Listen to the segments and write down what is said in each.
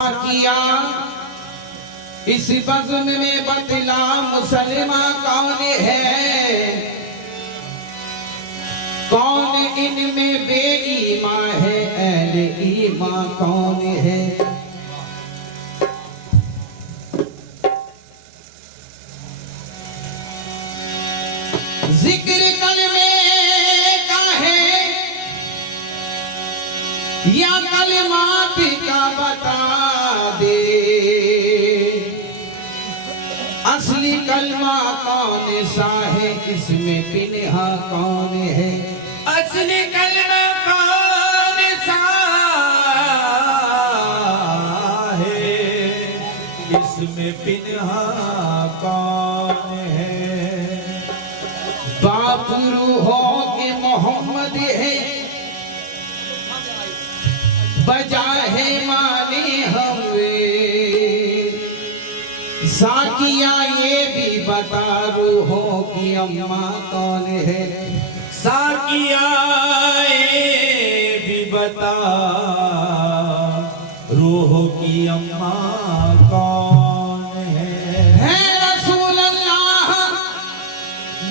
किया इस बज़्म में बतला मुसलमान कौन है, कौन इनमें बेईमान है, अहले ईमान कौन है। जिक्र कलमे का है या कलमात का बता दे, असली कलमा कौन सा है, इसमें पिन्हा कौन है। असली कलमा कौन सा है, इसमें पिन्हा कौन है। बाप रूहों के मोहम्मद है, बजा है माने हमरे। साकिया ये भी बता रूहों की अम्मा कौन है। साकिया ये भी बता रूह की अम्मा कौन है। रसूल अल्लाह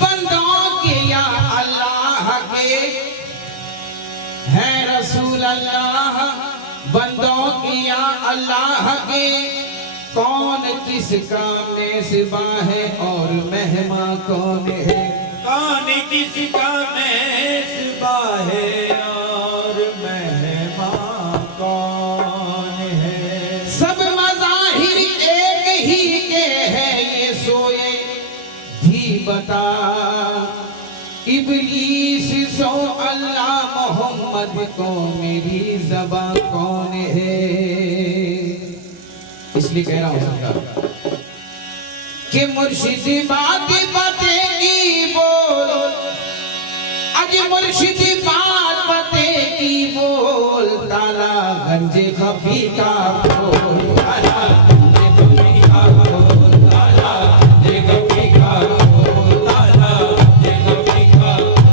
बंदों के या अल्लाह के, है रसूल अल्लाह बंदों के या अल्लाह के। कौन किसका मेज़बा है और मेहमा कौन है। कौन किसका मेज़बा है और मेहमा कौन है। सब मज़ाहिर एक ही के है, ये सोए भी बता। इब्लीस सो अल्लाह मोहम्मद को मेरी ज़बां कौन है। इसलिए कह रहा हूं सरकार कि मुर्शिद बात बतेगी बोल, आज मुर्शिद बात बतेगी बोल। ताला गंजे खफी का बोल, ताला गंजे खफी का बोल, ताला गंजे खफी का बोल, ताला गंजे खफी का बोल,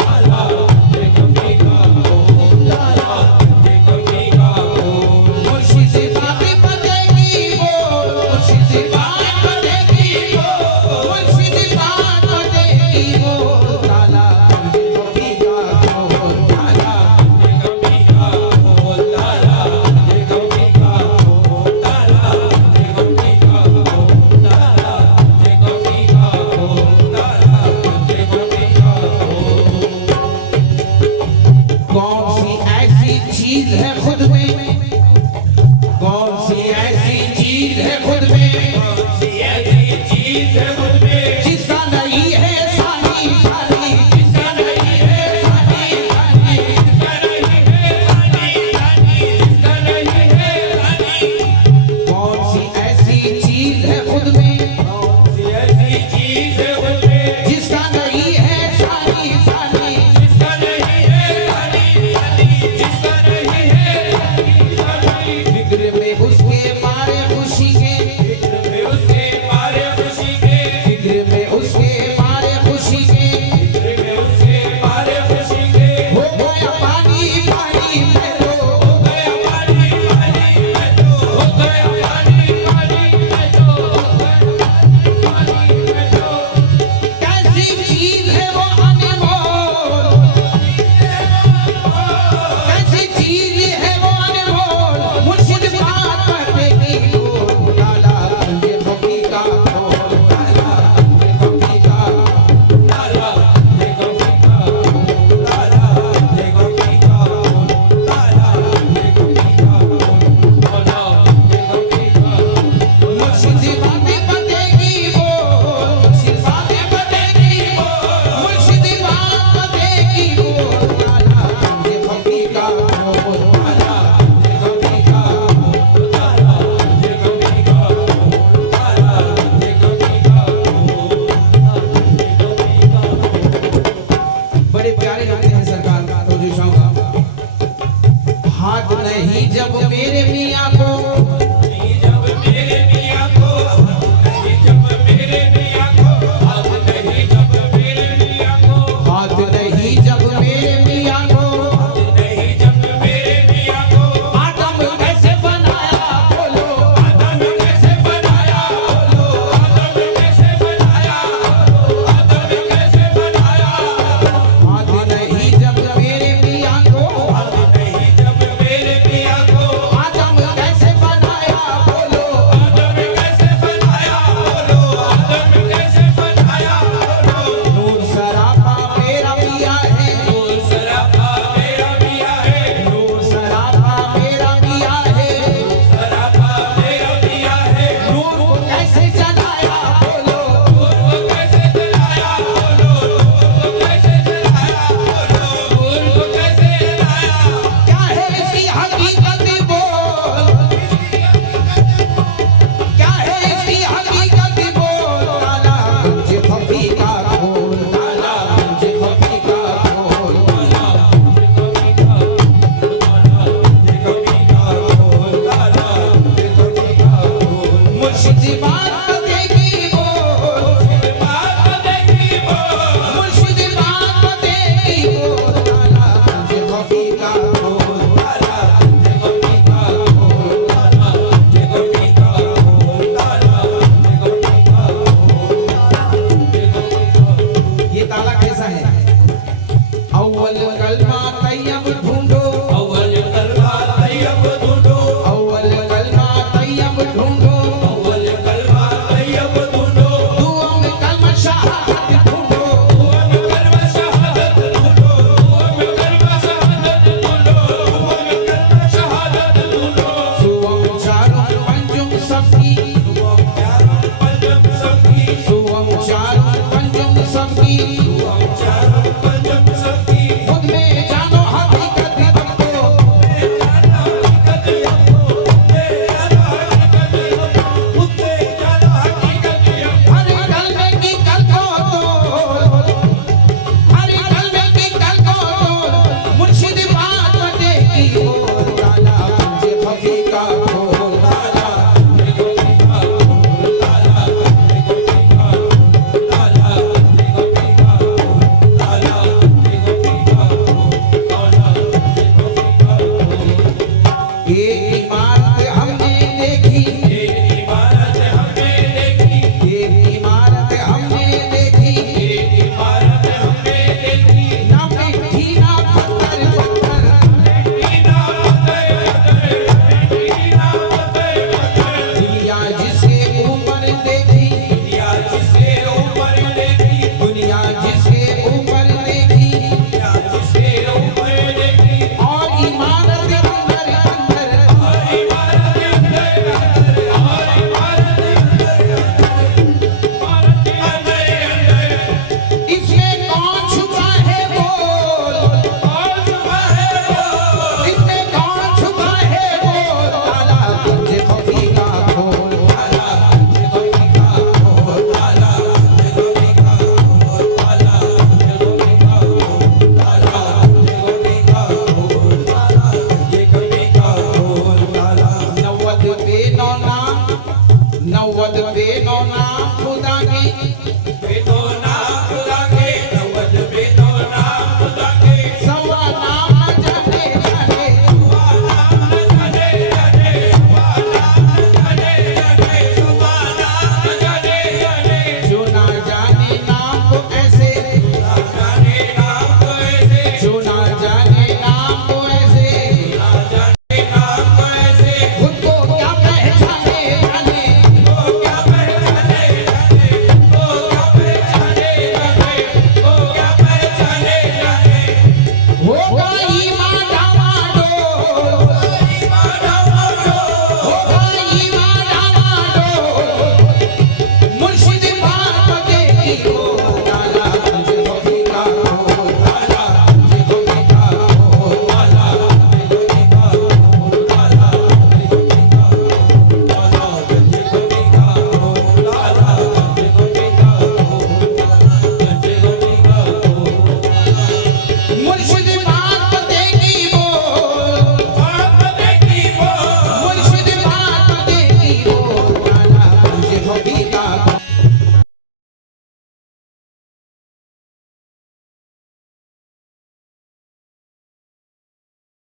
ताला गंजे खफी का बोल, ताला गंजे खफी का बोल। मुर्शिद बात बतेगी बोल, मुर्शिद बात बतेगी बोल, मुर्शिद बात बतेगी बोल। ताला गंजे खफी का बोल, ताला गंजे खफी का बोल, ताला गंजे खफी का बोल, ताला गंजे खफी का बोल, ताला गंजे खफी का बोल, ताला गंजे खफी का बोल। कौन सी ऐसी चीज है खुद में, कौन सी ऐसी चीज है खुद में, कौन सी ऐसी चीज है मुझ में, जिसका नहीं है सानी सानी, जिसका नहीं है सानी सानी, जिसका नहीं है सानी सानी, जिसका नहीं है सानी। कौन सी ऐसी चीज है खुद में, कौन सी ऐसी चीज है मुझ में, जिसका नहीं है सानी सानी। जिसका नहीं है सानी सानी, जिसका नहीं है सानी सानी। फिक्र में उसके मारे खुशी के, फिक्र में उसके मारे खुशी के, फिक्र में उसके मारे खुशी के। फिक्र में उसके मारे खुशी के। हो गया पानी पानी में तो, हो गया पानी पानी में तो, हो गया पानी पानी में तो, हो गया पानी में तो। कैसी चीज है वो अनमोल, कैसी चीज है वो अनमोल। मुर्शिद बात बतेगी बोल, ताला गंजे खफी का बोल, ताला गंजे खफी का। ताला देखो पीका, ताला देखो पीका, ताला देखो पीका, ताला देखो पीका। मुर्शिद बातें बतेगी बोल, मुर्शिद बातें बतेगी बोल, मुर्शिद बात बतेगी बोल। ताला गंजे खफी का बोल, ताला गंजे खफी का बोल। ताला देखो पीका, ताला देखो पीका, बड़े प्यारे लगते हैं सरकार तो जो शाम का। हाथ नहीं जब मेरे मियाँ को, जब मेरे मियाँ को, नहीं जब मेरे मियाँ को, हाथ नहीं जब मेरे मियाँ को, हाथ नहीं जब मेरे मियाँ को। नहीं जब मेरे मियाँ को। आदम कैसे बनाया कलमा तैयब ढूंढ